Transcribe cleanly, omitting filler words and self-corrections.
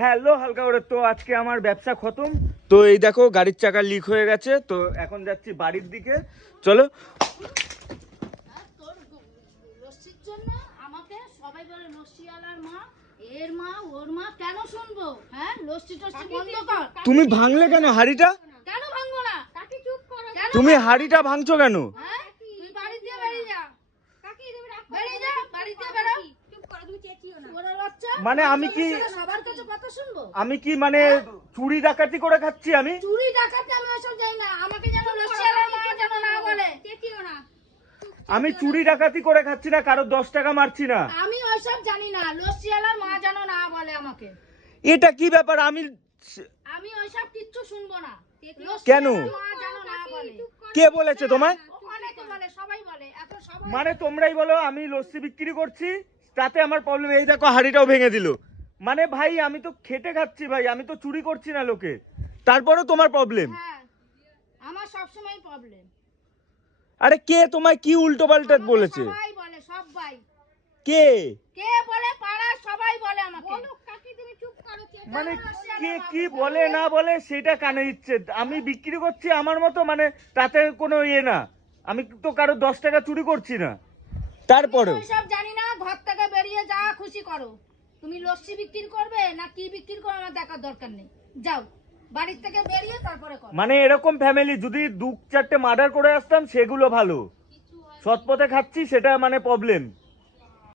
Hello হালকা করে। তো আজকে আমার ব্যবসা খতম। তো এই দেখো গাড়ির চাকা লিক হয়ে গেছে, তো এখন যাচ্ছি বাড়ির দিকে। চলো। তোর লস্যির জন্য আমাকে সবাই বলে লস্যিওয়ালার মা, এর মা, ওর মা। কেন শুনবো? হ্যাঁ, লস্যি টস্যি বন্ধ কর। তুমি ভাঙলে কেন হাড়িটা? কেন ভাঙবো না? কাকি চুপ করো। তুমি হাড়িটা ভাঙছো কেন? হ্যাঁ, তুই বাড়ি দিয়ে বেরিয়ে যা। কাকি তুমি রাখো। বেরিয়ে যা, বাড়ি দিয়ে বেরো। চুপ করো, তুমি চেঁচিও না। ওরা বাচ্চা। মানে আমি কি সবার কাছে কথা শুনবো? আমি কি মানে চুরি ডাকাতি করে খাচ্ছি আমি? চুরি ডাকাতি আমি ওসব যাই না। আমাকে যেন লস্যিওয়ালার মা যেন না বলে। চেঁচিও না। আমি চুরি ডাকাতি করে খাচ্ছি না, কারো 10 টাকা মারছি না। আমি ওইসব জানি না। লস্যিওয়ালার মা যেন না বলে আমাকে। এটা কি ব্যাপার? আমি ওইসব কিচ্ছু শুনবো না। কেন? মা যেন না বলে। কে বলেছে তোমায়? অনেকে বলে, সবাই বলে। এত সবাই মানে তোমরাই বলো আমি লস্যি বিক্রি করছি, তাতে আমার প্রবলেম। এই দেখো হাড়িটাও ভেঙে দিল। মানে ভাই আমি তো খেটে খাচ্ছি ভাই, আমি তো চুরি করছি না লোকে, তারপরেও তোমার প্রবলেম। হ্যাঁ, আমার সবসময় প্রবলেম। আরে কে তোমায় কি উল্টো পাল্টা বলেছে? সবাই বলে, সবাই। কে কে বলে? পাড়া সবাই বলে আমাকে। বলো কাকি তুমি চুপ করো। মানে কে কি বলে না বলে সেটা কানে ইচ্ছে। আমি বিক্রি করছি আমার মতো, মানে তাতে কোনো ইয়ে না। আমি তো কারো 10 টাকা চুরি করছি না, তারপরেও সব জানি না। ঘর থেকে বেরিয়ে যা খুশি করো। তুমি লস্যি বিক্রি করবে না কি বিক্রি করো আমার দেখার দরকার নেই। যাও, বাড়ির থেকে বেরিয়ে তারপরে করো। মানে এরকম ফ্যামিলি যদি 2-4টে মার্ডার করে আসতাম সেগুলো ভালো, সৎ পথে খাচ্ছি সেটা মানে প্রবলেম।